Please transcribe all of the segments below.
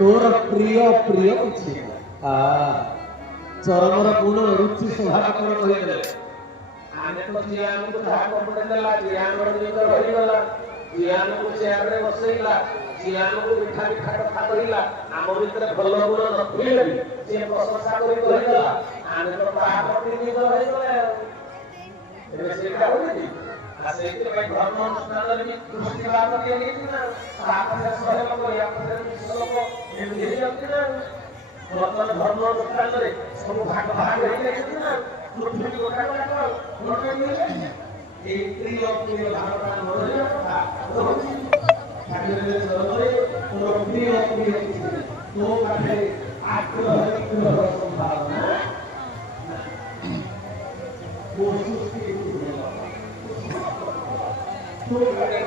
तोर प्रिय प्रिय किछि चरमर गुण रुचि स्वभाव कोन कहिले आने तो जियान को धा कंपनी देला जियान रो निक रहि गला जियान को चेयर रे बसैला जियान को मिठा मिठा कथा कहिला आम भीतर भल गुण नथिले भी से प्रशंसा करि कहिला आने तो ता प्रति निक रहि गला एबे सेटा होई आसे के भाई धर्म अनुष्ठान रे भी दृष्टि बात के लिए ना आपने सहे लोग या फिर लोग एमि होती ना वर्तमान धर्म अनुष्ठान रे सब भाग भाग होई जाई ना पृथ्वी गोटा गोटा गोटे मिले ए प्रिय प्रिय भावना मोरे कथा ठाकुर चरणे तोर प्रिय प्रिय तो काहे आग्रह विग्रह संभावना वो सृष्टि तो काहे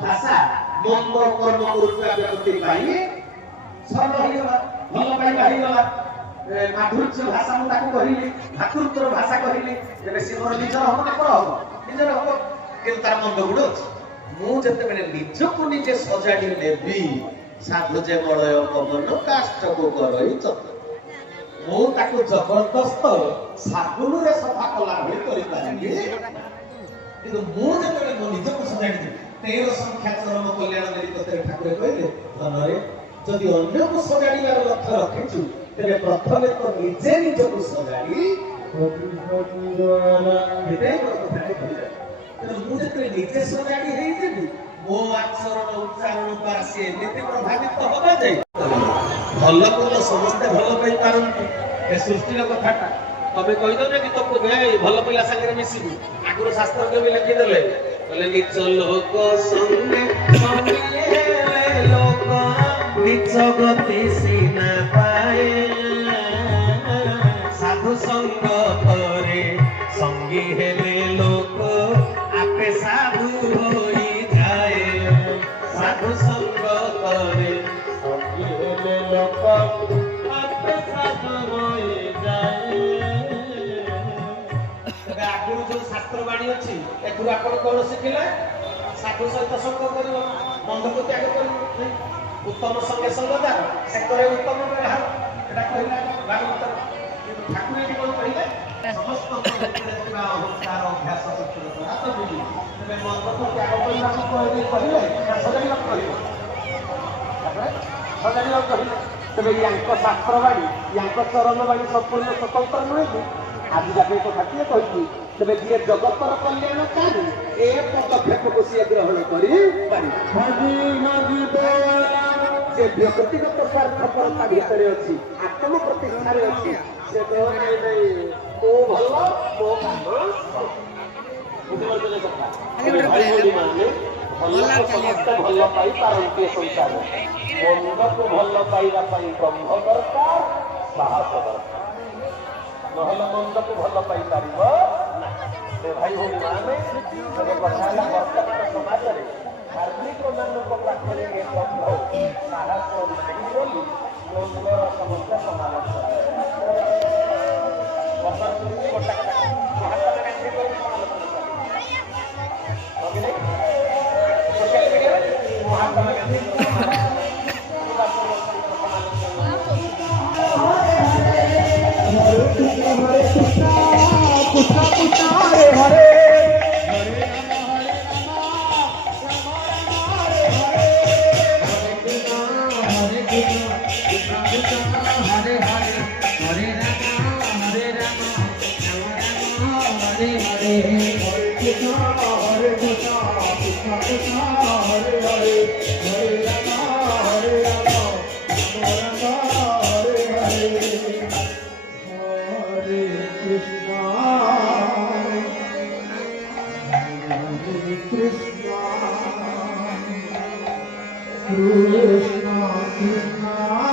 भाषा मंद कर्म करुवा व्यक्ति पाई सब होइगला भल पाई बाहिगला माधुर्य भाषा मु ताको कहिली ठाकुरतर भाषा कहिली जे से मोर निजर हम ना कर हो निजर हो किन तार मन गुण अछि मु जते बेले निजको निजे सजाडी लेबी साधु जे मरय पवन काष्ट को करई चत मु ताको जबरदस्त साबुन रे सफा कला भଳି करि पारिबी किंतु मु जते मो निजको सजाडी 13 संख्या चरम कल्याण मेरी कते ठाकुर कहले धनरे जदि अन्य को सजाडीबार लक्ष्य रखिछु तेरे प्रथमे तो निजे निजको सजाडी हेते कथा कहले तेरे मु जते निजे सजाडी हेइ जेबी मो आचरण उच्चारण पर से एते प्रभावित होबा जाय भल को समस्त भल पाई पारंतु ए सृष्टि रो कथाटा तबे कहि दो कि तो भल पिला संगे मिसिबु आगुर शास्त्र के भी लिखि देले बोले निच लोक संगे संगे लोक জগতে সিনা পায় সাধু সঙ্গ করে সঙ্গী হেলে লোক আপে সাধু হয়ে যায় সাধু সঙ্গ করে সঙ্গী হেলে লোক আপে সাধু হয়ে যায়। আগুন যে শাস্ত্রবাণী ଅଛି ଏଥିରୁ ଆପଣ କଣ ଶିଖିଲେ? ସାଧୁ ସହିତ ସଙ୍ଗ କରିବ, ମନ୍ଦକୁ ତ୍ୟାଗ କରିବ, ଉତ୍ତମ ସଙ୍ଗେ ସଙ୍ଗଦାର ସେ କରେ ଉତ୍ତମ ବ୍ୟବହାର। ଏଟା କହିଲା ଭାଗବତ। ଠାକୁର ଏଠି କଣ କହିଲେ? ସମସ୍ତଙ୍କ ଭିତରେ ଥିବା ଅହଂକାର ଅଭ୍ୟାସ ଶତ୍ରୁ ଦ୍ୱାରା ତ ମିଳି ତେବେ ମନ୍ଦକୁ ତ୍ୟାଗ କରିବାକୁ କହିଲେ ସଜାଡ଼ିବାକୁ କହିବ, ସଜାଡ଼ିବାକୁ କହିଲେ। ତେବେ ୟାଙ୍କ ଶାସ୍ତ୍ରବାଣୀ ୟାଙ୍କ ଚରଣବାଣୀ ସମ୍ପୂର୍ଣ୍ଣ ସ୍ୱତନ୍ତ୍ର ନୁହେଁ କି? ଆଜି ଯାକେ କଥାଟିଏ କହିଛି ତେବେ ଯିଏ ଜଗତର କଲ୍ୟାଣ ଚାହିଁ ଏ ପଦକ୍ଷେପକୁ ସିଏ ଗ୍ରହଣ କରିପାରିବ। ଯେ ବ୍ୟକ୍ତିଗତ ସ୍ୱାର୍ଥପରତା ଭିତରେ ଅଛି, ଆତ୍ମ ପ୍ରତିଷ୍ଠାରେ ଅଛି, ସେ ମୋ ଭଲ ମୋ କାମ ବୁଝିପାରୁଛନ୍ତି କଥା। ସମସ୍ତେ ଭଲ ପାଇପାରନ୍ତି ଏ ସଂସାରରେ, ମନ୍ଦକୁ ଭଲ ପାଇବା ପାଇଁ ବ୍ରହ୍ମ ଦରକାର, ସାହସ ଦରକାର, ନହେଲେ ମନ୍ଦକୁ ଭଲ ପାଇପାରିବ ନା। ଭାଇ ଭଉଣୀ ମାନେ ତେବେ କଥା ହେଲା ବର୍ତ୍ତମାନ ସମାଜରେ ଧାର୍ମିକ ମାନଙ୍କ ପାଖରେ ଏ ବ୍ରହ୍ମ ସାହସ ନାହିଁ ବୋଲି ମନ୍ଦର ସମସ୍ୟା ସମାଧାନ ମହାତ୍ମା ଗାନ୍ଧୀ ସୋସିଆଲ ମିଡିଆରେ ମହାତ୍ମା ଗାନ୍ଧୀ Krishna Krishna